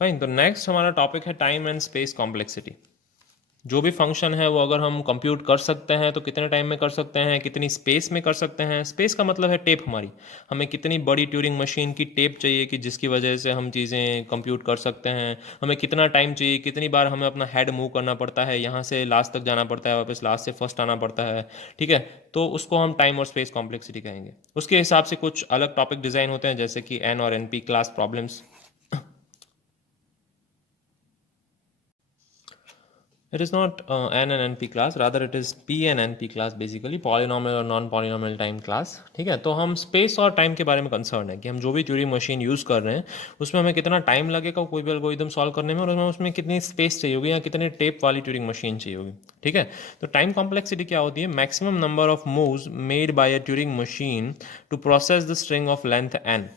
Fine, तो next हमारा topic है टाइम एंड स्पेस कॉम्प्लेक्सिटी। जो भी फंक्शन है वो अगर हम कंप्यूट कर सकते हैं तो कितने टाइम में कर सकते हैं, कितनी स्पेस में कर सकते हैं। स्पेस का मतलब है टेप हमारी, हमें कितनी बड़ी ट्यूरिंग मशीन की टेप चाहिए कि जिसकी वजह से हम चीज़ें कंप्यूट कर सकते हैं। हमें कितना टाइम चाहिए, कितनी बार हमें अपना हेड मूव करना पड़ता है, यहाँ से लास्ट तक जाना पड़ता है, वापस लास्ट से फर्स्ट आना पड़ता है। ठीक है, तो उसको हम टाइम और स्पेस कॉम्प्लेक्सिटी कहेंगे। उसके हिसाब से कुछ अलग टॉपिक डिज़ाइन होते हैं, जैसे कि एन और N P class problems. It is not N and NP class, rather it is P and NP class, basically polynomial और नॉन polynomial टाइम क्लास। ठीक है, तो हम स्पेस और टाइम के बारे में कंसर्न है कि हम जो भी ट्यूरिंग मशीन यूज़ कर रहे हैं उसमें हमें कितना टाइम लगेगा कोई भी एल्गोरिथम सॉल्व करने में, और उसमें कितनी स्पेस चाहिए होगी या कितने टेप वाली ट्यूरिंग मशीन चाहिए होगी। ठीक है, तो टाइम कॉम्प्लेक्सिटी क्या होती है? Maximum number of moves made by a Turing machine to process the string of length n।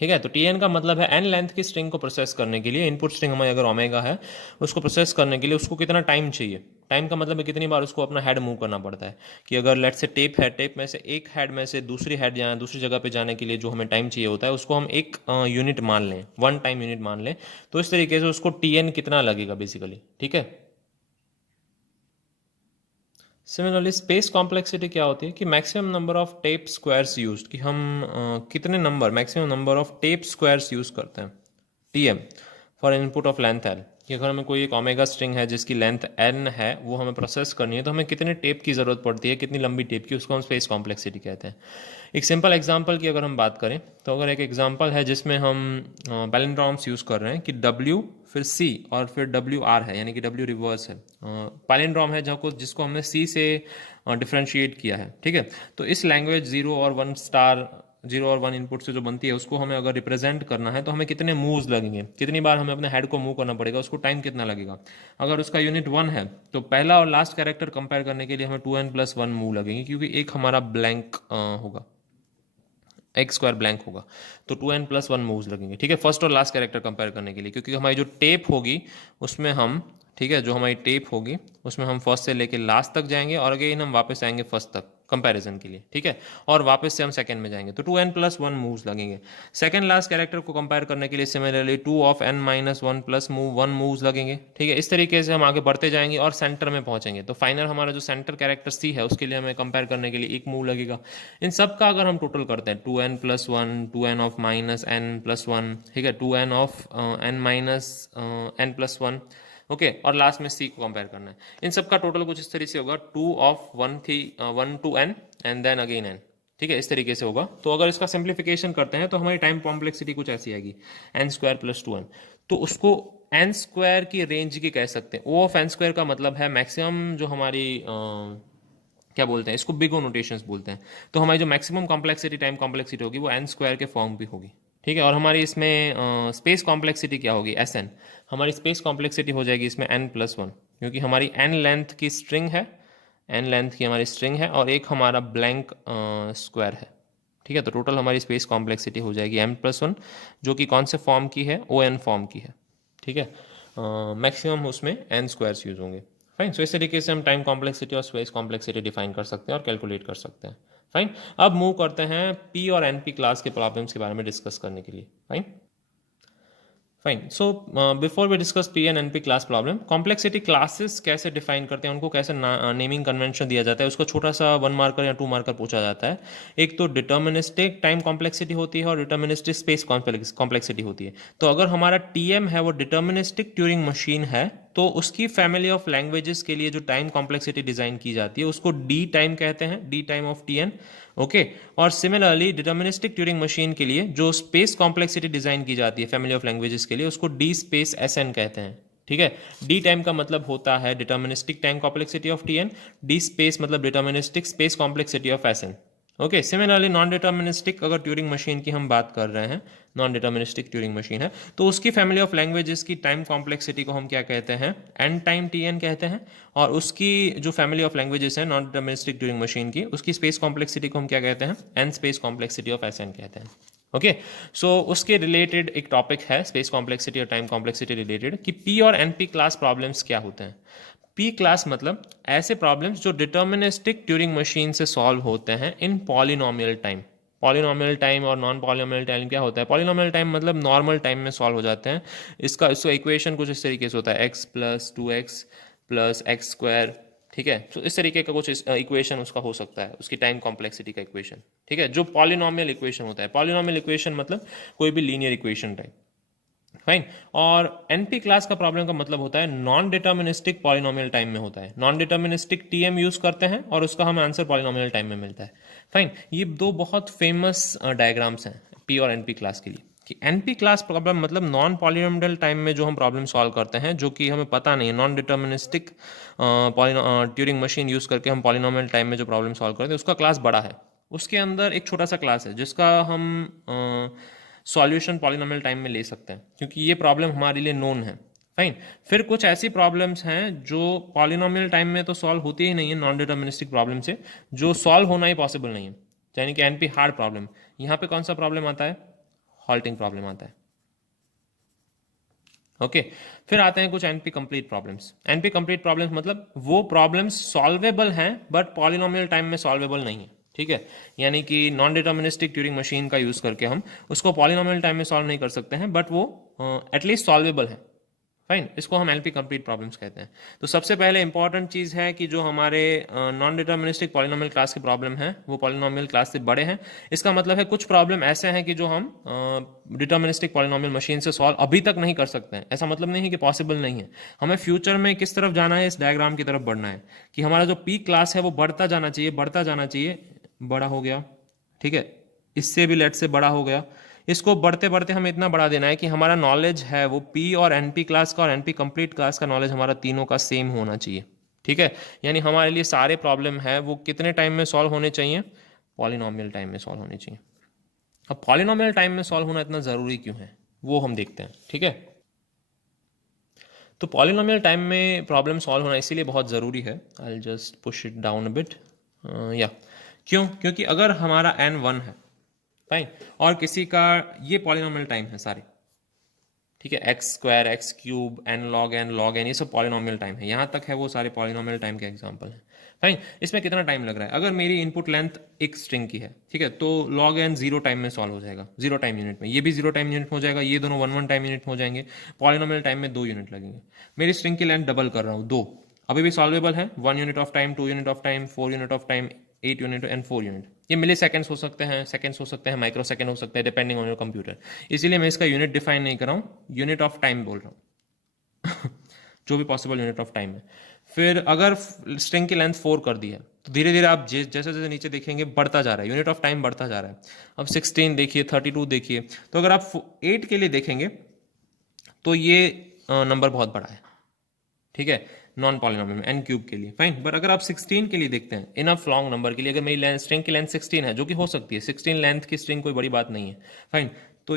ठीक है, तो टी एन का मतलब है एन लेंथ की स्ट्रिंग को प्रोसेस करने के लिए, इनपुट स्ट्रिंग हमारी अगर ओमेगा है, उसको प्रोसेस करने के लिए उसको कितना टाइम चाहिए। टाइम का मतलब है कितनी बार उसको अपना हेड मूव करना पड़ता है। कि अगर लेट से टेप है, टेप में से एक हेड में से दूसरी हेड या दूसरी जगह पे जाने के लिए जो हमें टाइम चाहिए होता है उसको हम एक यूनिट मान लें, वन टाइम यूनिट मान लें। तो इस तरीके से उसको टी एन कितना लगेगा बेसिकली। ठीक है, सिमिलरली स्पेस कॉम्प्लेक्सिटी क्या होती है कि maximum number of tape squares used, कि हम कितने number, maximum number of tape squares use करते हैं, T M, for input of length L. कि अगर हमें कोई एक ओमेगा स्ट्रिंग है जिसकी लेंथ एन है, वो हमें प्रोसेस करनी है, तो हमें कितने टेप की ज़रूरत पड़ती है, कितनी लंबी टेप की, उसको हम स्पेस कॉम्प्लेक्सिटी कहते हैं। एक सिंपल एग्जांपल की अगर हम बात करें, तो अगर एक एग्जांपल है जिसमें हम पैलिंड्रोम्स यूज़ कर रहे हैं कि W फिर C और फिर WR है, यानी कि W रिवर्स है। पैलिंड्रोम है जिसको हमने C से डिफ्रेंशिएट किया है। ठीक है, तो इस लैंग्वेज जीरो और वन स्टार, जीरो और वन इनपुट से जो बनती है, उसको हमें अगर रिप्रेजेंट करना है तो हमें कितने मूव्स लगेंगे, कितनी बार हमें अपने हेड को मूव करना पड़ेगा, उसको टाइम कितना लगेगा। अगर उसका यूनिट वन है तो पहला और लास्ट कैरेक्टर कंपेयर करने के लिए हमें 2n+1 मूव लगेंगे, क्योंकि एक हमारा ब्लैंक होगा, एक्स स्क्वायर ब्लैंक होगा, तो 2n+1 मूव्स लगेंगे। ठीक है, फर्स्ट और लास्ट कैरेक्टर कंपेयर करने के लिए, क्योंकि हमारी जो टेप होगी उसमें हम, ठीक है, जो हमारी टेप होगी उसमें हम फर्स्ट से लेके लास्ट तक जाएंगे और अगेन हम वापस आएंगे फर्स्ट तक कंपैरिजन के लिए। ठीक है, और वापस से हम सेकंड में जाएंगे, तो 2n+1 मूव्स लगेंगे। सेकंड लास्ट कैरेक्टर को कंपेयर करने के लिए सिमिलरली 2 of n-1 +1 मूव्स लगेंगे। ठीक है, इस तरीके से हम आगे बढ़ते जाएंगे और सेंटर में पहुंचेंगे, तो फाइनल हमारा जो सेंटर कैरेक्टर सी है उसके लिए हमें कंपेयर करने के लिए एक मूव लगेगा। इन सब का अगर हम टोटल करते हैं 2n+1, 2n of-n+1, ठीक है, 2n of n-n+1, ओके, और लास्ट में सी को कंपेयर करना है। इन सब का टोटल कुछ इस तरीके से होगा 2 of 1 to n and then again n। ठीक है, इस तरीके से होगा। तो अगर इसका सिंप्लीफिकेशन करते हैं तो हमारी टाइम कॉम्प्लेक्सिटी कुछ ऐसी आएगी, n² + 2n। तो उसको एन स्क्वायर की रेंज की कह सकते हैं। ओ ऑफ एन स्क्वायर का मतलब है मैक्सिमम जो हमारी क्या बोलते हैं इसको, बिग ओ नोटेशंस बोलते हैं। तो हमारी जो मैक्सिमम कॉम्प्लेक्सिटी, टाइम कॉम्प्लेक्सिटी होगी वो एन स्क्वायर के फॉर्म भी होगी। ठीक है, और हमारी इसमें स्पेस कॉम्प्लेक्सिटी क्या होगी, एस एन। हमारी स्पेस कॉम्प्लेक्सिटी हो जाएगी इसमें n+1, क्योंकि हमारी n लेंथ की स्ट्रिंग है, n लेंथ की हमारी स्ट्रिंग है और एक हमारा ब्लैंक स्क्वायर है। ठीक है, तो टोटल हमारी स्पेस कॉम्प्लेक्सिटी हो जाएगी m+1, जो कि कौन से फॉर्म की है, ओ एन फॉर्म की है। ठीक है, मैक्सिमम उसमें n स्क्वायर्स यूज होंगे। फाइन, सो इस तरीके से हम टाइम कॉम्प्लेक्सिटी और स्पेस कॉम्प्लेक्सिटी डिफाइन कर सकते हैं और कैलकुलेट कर सकते हैं। फाइन, अब मूव करते हैं पी और एनपी क्लास के प्रॉब्लम्स के बारे में डिस्कस करने के लिए। Fine fine, so before we discuss P and NP class problem, complexity classes कैसे डिफाइन करते हैं, उनको कैसे नेमिंग कन्वेंशन दिया जाता है, उसको छोटा सा 1 मार्कर या 2 मार्कर पूछा जाता है। एक तो डिटर्मिनिस्टिक टाइम कॉम्प्लेक्सिटी होती है और डिटर्मिनिस्टिक स्पेस कॉम्प्लेक्सिटी होती है। तो अगर हमारा टीएम है वो डिटर्मिनिस्टिक ट्यूरिंग मशीन है, तो उसकी फैमिली ऑफ लैंग्वेजेस के लिए जो टाइम कॉम्प्लेक्सिटी डिजाइन की जाती है उसको डी टाइम कहते हैं, D time of T N. Okay, और सिमिलरली डिटर्मिनिस्टिक ट्यूरिंग मशीन के लिए जो स्पेस कॉम्प्लेक्सिटी डिजाइन की जाती है फैमिली ऑफ लैंग्वेजेस के लिए, उसको डी स्पेस एस एन कहते हैं। ठीक है, डी टाइम का मतलब होता है deterministic time complexity of T N, D space मतलब deterministic space complexity of S N. Okay, similarly non deterministic अगर ट्यूरिंग मशीन की हम बात कर रहे हैं, नॉन डिटर्मिनिस्टिक ट्यूरिंग मशीन है, तो उसकी फैमिली ऑफ लैंग्वेजेस की टाइम कॉम्प्लेक्सिटी को हम क्या कहते हैं, एन टाइम टी एन कहते हैं। और उसकी जो फैमिली ऑफ लैंग्वेजेस है नॉन डिटर्मिनिस्टिक ट्यूरिंग मशीन की, उसकी स्पेस कॉम्प्लेक्सिटी को हम क्या कहते हैं, N space complexity of S N कहते हैं। ओके, सो उसके रिलेटेड एक टॉपिक है स्पेस कॉम्प्लेक्सिटी और टाइम कॉम्प्लेक्सिटी रिलेटेड, कि पी और एनपी क्लास प्रॉब्लम्स क्या होते हैं। पी क्लास मतलब ऐसे प्रॉब्लम्स जो डिटर्मिनिस्टिक ट्यूरिंग मशीन से सॉल्व होते हैं in polynomial time. Polynomial time और नॉन पॉलिनोमियल टाइम क्या होता है? पॉलिनोमियल टाइम मतलब नॉर्मल टाइम में सॉल्व हो जाते हैं। इसका इक्वेशन कुछ इस तरीके से होता है, x plus two x plus x square, ठीक है। तो इस तरीके का कुछ इक्वेशन उसका हो सकता है, उसकी टाइम कॉम्प्लेक्सिटी का इक्वेशन, ठीक है, जो पॉलिनोमियल इक्वेशन होता है। पॉलिनोमियल इक्वेशन मतलब कोई भी लीनियर इक्वेशन टाइप, फाइन। और एनपी क्लास का प्रॉब्लम का मतलब होता है नॉन डिटर्मिनिस्टिक पॉलिनोमियल टाइम में होता है। नॉन डिटर्मिनिस्टिक टीएम यूज करते हैं और उसका हमें आंसर पॉलिनोमियल टाइम में मिलता है, फाइन। ये दो बहुत फेमस डायग्राम्स हैं पी और एनपी क्लास के लिए, कि एनपी क्लास प्रॉब्लम मतलब नॉन पॉलिनोमियल टाइम में जो हम प्रॉब्लम सॉल्व करते हैं, जो कि हमें पता नहीं है, non deterministic Turing machine use करके हम पॉलिनोमियल टाइम में जो प्रॉब्लम सॉल्व करते हैं, उसका क्लास बड़ा है। उसके अंदर एक छोटा सा क्लास है जिसका हम सॉल्यूशन पॉलिनोमियल टाइम में ले सकते हैं, क्योंकि ये प्रॉब्लम हमारे लिए नोन है, फाइन। फिर कुछ ऐसी प्रॉब्लम्स हैं जो पॉलिनोमियल टाइम में तो सॉल्व होती ही नहीं है, नॉन डिटर्मिनिस्टिक प्रॉब्लम से, जो सॉल्व होना ही पॉसिबल नहीं है, यानी कि एनपी हार्ड प्रॉब्लम। यहाँ पे कौन सा प्रॉब्लम आता है? हॉल्टिंग प्रॉब्लम आता है, ओके। फिर आते हैं कुछ NP complete problems. NP complete problems मतलब वो प्रॉब्लम्स सॉल्वेबल हैं बट पॉलिनोमियल टाइम में सॉल्वेबल नहीं है, ठीक है। यानी कि नॉन डिटर्मिनिस्टिक ट्यूरिंग मशीन का यूज करके हम उसको पॉलिनोमियल टाइम में सॉल्व नहीं कर सकते हैं, बट वो एटलीस्ट सॉल्वेबल है, फाइन। इसको हम एनपी कंप्लीट प्रॉब्लम्स कहते हैं। तो सबसे पहले इंपॉर्टेंट चीज़ है कि जो हमारे नॉन डिटर्मिनिस्टिक पॉलिनोमियल क्लास के प्रॉब्लम है वो पॉलिनोमियल क्लास से बड़े हैं। इसका मतलब है कुछ प्रॉब्लम ऐसे हैं कि जो हम डिटर्मिनिस्टिक पॉलिनोमियल मशीन से सॉल्व अभी तक नहीं कर सकते हैं। ऐसा मतलब नहीं है कि पॉसिबल नहीं है। हमें फ्यूचर में किस तरफ जाना है, इस डायग्राम की तरफ बढ़ना है, कि हमारा जो पी क्लास है वो बढ़ता जाना चाहिए, बढ़ता जाना चाहिए। बड़ा हो गया, ठीक है, इससे भी लेट से बड़ा हो गया। इसको बढ़ते बढ़ते हमें इतना बढ़ा देना है कि हमारा नॉलेज है वो पी और एनपी क्लास का और एनपी कंप्लीट क्लास का नॉलेज हमारा तीनों का सेम होना चाहिए, ठीक है। यानी हमारे लिए सारे प्रॉब्लम है वो कितने टाइम में सॉल्व होने चाहिए? पॉलिनोमियल टाइम में सॉल्व होने चाहिए। अब पॉलिनोमियल टाइम में सॉल्व होना इतना ज़रूरी क्यों है वो हम देखते हैं, ठीक है। तो पॉलिनोमियल टाइम में प्रॉब्लम सॉल्व होना इसीलिए बहुत ज़रूरी है। I just push it down a bit, या क्यों? क्योंकि अगर हमारा n 1 है, फाइन, और किसी का ये पॉलिनोमियल टाइम है सारे, ठीक है, X square, X cube, N log N, ये सब पॉलिनोमियल टाइम है। यहाँ तक है वो सारे पॉलिनोमियल टाइम के एग्जांपल हैं, फाइन। इसमें कितना टाइम लग रहा है? अगर मेरी इनपुट लेंथ एक स्ट्रिंग की है, ठीक है, तो लॉग एन 0 टाइम में सॉल्व हो जाएगा, 0 टाइम यूनिट में। ये भी 0 टाइम यूनिट में हो जाएगा, ये दोनों 1 टाइम यूनिट में हो जाएंगे। पॉलिनोमियल टाइम में 2 यूनिट लगेंगे। मेरी स्ट्रिंग की लेंथ डबल कर रहा हूँ, 2, अभी भी सॉल्वेबल है। 1 unit of time, 2 unit of time, 4 unit of time, 8 unit and 4 unit. ये मिली सेकेंड्स हो सकते हैं, सेकेंड्स हो सकते हैं, माइक्रो सेकेंड हो सकते हैं, डिपेंडिंग ऑन योर कंप्यूटर। इसीलिए मैं इसका यूनिट डिफाइन नहीं कर रहा हूँ, यूनिट ऑफ टाइम बोल रहा हूँ जो भी पॉसिबल यूनिट ऑफ टाइम है। फिर अगर स्ट्रिंग की लेंथ 4 कर दी है तो धीरे धीरे आप जैसे जैसे नीचे देखेंगे बढ़ता जा रहा है, यूनिट ऑफ टाइम बढ़ता जा रहा है। अब 16 देखिए, 32 देखिए। तो अगर आप 8 के लिए देखेंगे तो ये नंबर बहुत बड़ा है, ठीक है, नॉन पॉलिनोमियल में, एन क्यूब के लिए, फाइन। बट अगर आप 16 के लिए देखते हैं, इनफ लॉन्ग नंबर के लिए, अगर मेरी स्ट्रिंग की लेंथ 16 है, जो कि हो सकती है, 16 लेंथ की स्ट्रिंग कोई बड़ी बात नहीं है, फाइन। तो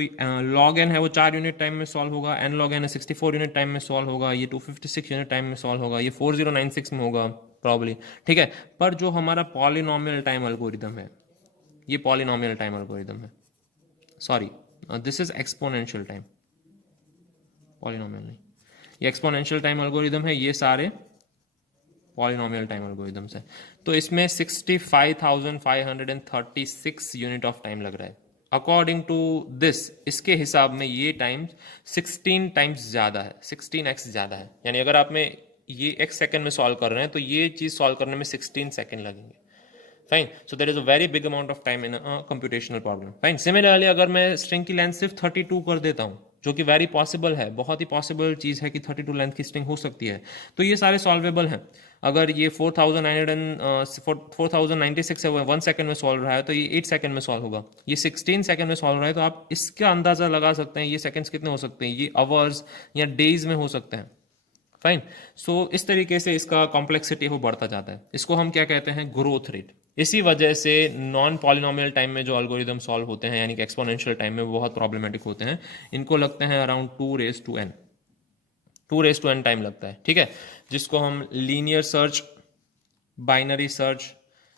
लॉग एन है वो 4 यूनिट टाइम में सॉल्व होगा, एन लॉग एन है 64 यूनिट टाइम में सॉल्व होगा, ये 256 यूनिट टाइम में सॉल्व होगा, ये 4096 में होगा प्रॉब्ली, ठीक है। पर जो हमारा पॉलिनोमियल टाइम एल्गोरिदम है, ये पॉलिनोमियल टाइम एल्गोरिदम है, sorry, this is exponential time, polynomial नहीं। ये एक्सपोनेंशियल टाइम एल्गोरिदम है, ये सारे पॉलिनोमियल टाइम एल्गोरिदम्स है। तो इसमें 65,536 यूनिट ऑफ टाइम लग रहा है। अकॉर्डिंग टू दिस, इसके हिसाब में ये टाइम 16 टाइम्स ज़्यादा है, 16x ज़्यादा है। यानी अगर आप में ये x सेकंड में सॉल्व कर रहे हैं तो ये चीज़ सॉल्व करने में 16 सेकंड लगेंगे, fine. So there is a very big amount of time in computational problem, fine. Similarly अगर मैं स्ट्रिंग की लेंथ सिर्फ 32 कर देता हूँ, जो कि वेरी पॉसिबल है, बहुत ही पॉसिबल चीज़ है कि 32 लेंथ की स्ट्रिंग हो सकती है, तो ये सारे सॉल्वेबल हैं। अगर ये 4096 है वो 1 सेकंड में सॉल्व रहा है, तो ये 8 सेकंड में सॉल्व होगा। ये 16 सेकंड में सॉल्व रहा है, तो आप इसका अंदाज़ा लगा सकते हैं ये सेकंड्स कितने हो सकते हैं, ये आवर्स या डेज में हो सकते हैं, फाइन। सो इस तरीके से इसका कॉम्प्लेक्सिटी वो बढ़ता जाता है। इसको हम क्या कहते हैं? Growth rate. इसी वजह से नॉन पॉलिनोमियल टाइम में जो एल्गोरिदम सॉल्व होते हैं, यानी कि एक्सपोनेंशियल टाइम में, वो बहुत प्रॉब्लमेटिक होते हैं। इनको लगते हैं around 2 raise to N time लगता है, ठीक है, जिसको हम linear search, binary search,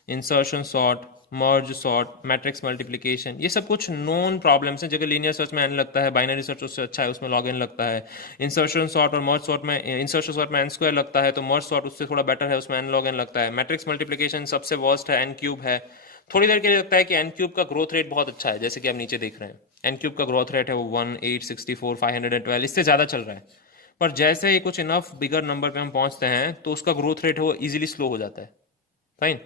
insertion sort, merge sort, matrix multiplication, ये सब कुछ नोन प्रॉब्लम्स हैं। जगह लीनियर सर्च में एन लगता है, बाइनरी सर्च उससे अच्छा है, उसमें लॉग एन लगता है। इंसर्शन सॉर्ट और मर्ज सॉर्ट में, इंसर्शन सॉर्ट में एन स्क्वायर लगता है, तो मर्ज सॉर्ट उससे थोड़ा बेटर है, उसमें एन लॉग एन लगता है। मैट्रिक्स मल्टीप्लिकेशन सबसे वर्स्ट है, एन क्यूब है। थोड़ी देर के लिए लगता है कि एन क्यूब का ग्रोथ रेट बहुत अच्छा है, जैसे कि आप नीचे देख रहे हैं एन क्यूब का ग्रोथ रेट है वो 1, 8, 64, 512 इससे ज़्यादा चल रहा है। पर जैसे ही कुछ इनफ बिगर नंबर पे हम पहुंचते हैं तो उसका ग्रोथ रेट है वो इजीली स्लो हो जाता है। फाइन।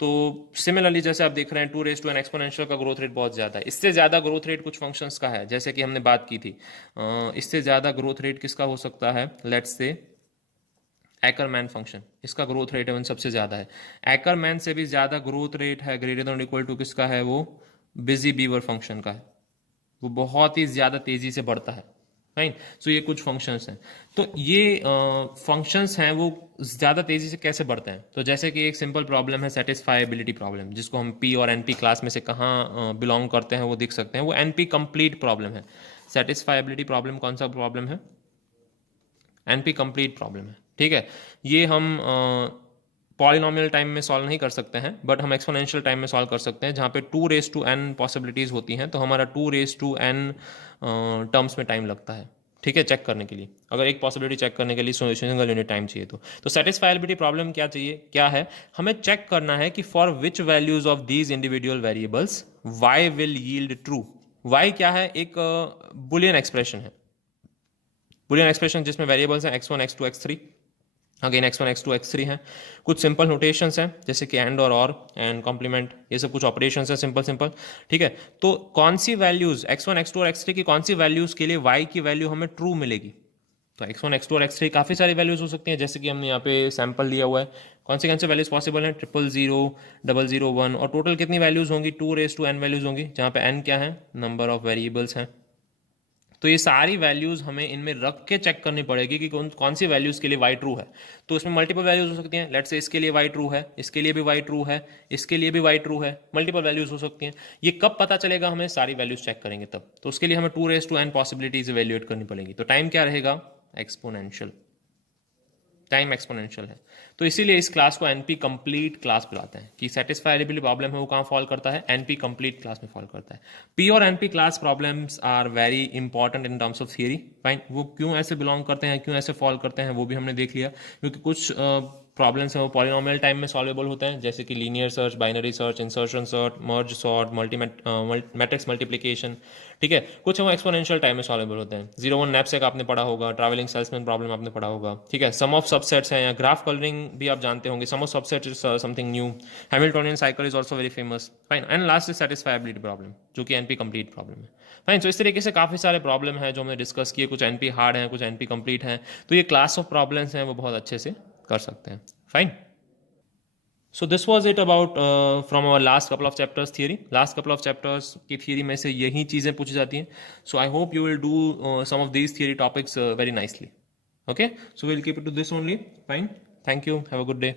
तो सिमिलरली जैसे आप देख रहे हैं 2 raised to n एक्सपोनेंशियल का ग्रोथ रेट बहुत ज़्यादा है। इससे ज़्यादा ग्रोथ रेट कुछ फंक्शंस का है, जैसे कि हमने बात की थी। इससे ज़्यादा ग्रोथ रेट किसका हो सकता है, लेट्स से एकरमैन फंक्शन, इसका ग्रोथ रेट है सबसे ज़्यादा है। एकरमैन से भी ज़्यादा ग्रोथ रेट है ग्रेटर देन इक्वल टू किसका है, वो बिजी बीवर फंक्शन का है। वो बहुत ही ज़्यादा तेज़ी से बढ़ता है। फाइन। सो ये कुछ फंक्शंस हैं। तो ये फंक्शंस हैं वो ज़्यादा तेज़ी से कैसे बढ़ते हैं, तो जैसे कि एक सिंपल प्रॉब्लम है सेटिस्फाइबिलिटी प्रॉब्लम, जिसको हम पी और एनपी क्लास में से कहाँ बिलोंग करते हैं वो देख सकते हैं। वो एनपी कंप्लीट प्रॉब्लम है। सेटिस्फाइबिलिटी प्रॉब्लम कौन सा प्रॉब्लम है, एनपी कंप्लीट प्रॉब्लम है। ठीक है। ये हम पॉलिनॉमियल टाइम में सॉल्व नहीं कर सकते हैं, बट हम एक्सपोनेंशियल टाइम में सॉल्व कर सकते हैं, जहाँ पे 2 raised to n पॉसिबिलिटीज़ होती हैं। तो हमारा 2 raised to n टर्म्स में टाइम लगता है। ठीक है, चेक करने के लिए, अगर एक पॉसिबिलिटी चेक करने के लिए सिंगल यूनिट टाइम चाहिए तो सेटिस्फाइबिलिटी प्रॉब्लम क्या चाहिए, क्या है, हमें चेक करना है कि for which values of these individual variables y will yield true. y क्या है, एक बुलियन एक्सप्रेशन है। बुलियन एक्सप्रेशन जिसमें वेरिएबल्स हैं x1, x2, x3, again x1, x2, x3 हैं। कुछ सिंपल नोटेशंस हैं जैसे कि एंड और एंड कॉम्प्लीमेंट, ये सब कुछ ऑपरेशंस हैं सिंपल सिंपल। ठीक है। तो कौन सी वैल्यूज x1, x2 और x3 की कौन सी वैल्यूज के लिए y की वैल्यू हमें ट्रू मिलेगी, तो x1, x2 और x3 काफ़ी सारी वैल्यूज हो सकती हैं, जैसे कि हमने यहाँ पे सैंपल लिया हुआ है। कौन से वैल्यूज पॉसिबल हैं, 000, 001, और टोटल कितनी वैल्यूज होंगी, 2 raised to n वैल्यूज होंगी, जहाँ पे n क्या है, नंबर ऑफ वेरिएबल्स हैं। तो ये सारी वैल्यूज हमें इनमें रख के चेक करनी पड़ेगी कि कौन सी वैल्यूज के लिए y ट्रू है। तो इसमें मल्टीपल वैल्यूज हो सकती हैं, लेट्स से इसके लिए y ट्रू है, इसके लिए भी y ट्रू है, इसके लिए भी y ट्रू है, मल्टीपल वैल्यूज हो सकती हैं। ये कब पता चलेगा हमें, सारी वैल्यूज चेक करेंगे तब। तो उसके लिए हमें 2 raised to n possibilities evaluate करनी पड़ेगी। तो टाइम क्या रहेगा, एक्सपोनेंशियल, टाइम एक्सपोनेंशियल है। तो इसीलिए इस क्लास को एनपी कंप्लीट क्लास बुलाते हैं, कि सेटिस्फाइबिलिटी प्रॉब्लम है वो कहाँ फॉल करता है, एनपी कंप्लीट क्लास में फॉल करता है। पी और NP class problems are very important in terms of theory. Fine. वो क्यों ऐसे बिलोंग करते हैं, क्यों ऐसे फॉल करते हैं, वो भी हमने देख लिया। क्योंकि कुछ प्रॉब्लम्स हैं वो पॉलिनॉमियल टाइम में सॉल्वेबल होते हैं, जैसे कि linear search, binary search, insertion search, मर्ज सॉर्ट, मैट्रिक्स मल्टीप्लिकेशन। ठीक है। कुछ वो एक्सपोनेंशियल टाइम में सॉल्वेबल होते हैं। 0-1 नैपसेक आपने पढ़ा होगा, ट्रैवलिंग सेल्समैन प्रॉब्लम आपने पढ़ा होगा। ठीक है। सम ऑफ सबसेट्स हैं, या ग्राफ कलरिंग भी आप जानते होंगे, sum of subsets is something new. Hamiltonian cycle is also very famous. Fine. And last is satisfiability problem, जो कि एनपी कंप्लीट प्रॉब्लम है। फाइन। सो इस तरीके से काफ़ी सारे प्रॉब्लम है जो हमने डिस्कस किए, कुछ एनपी हार्ड हैं, कुछ एनपी कंप्लीट हैं। तो ये क्लास ऑफ प्रॉब्लम्स हैं वो बहुत अच्छे से कर सकते हैं। Fine. So this was it about from our last couple of chapters theory. Last couple of chapters की theory में से यही चीज़ें पूछी जाती हैं. So I hope you will do some of these theory topics very nicely. Okay. So we'll keep it to this only. Fine. Thank you. Have a good day.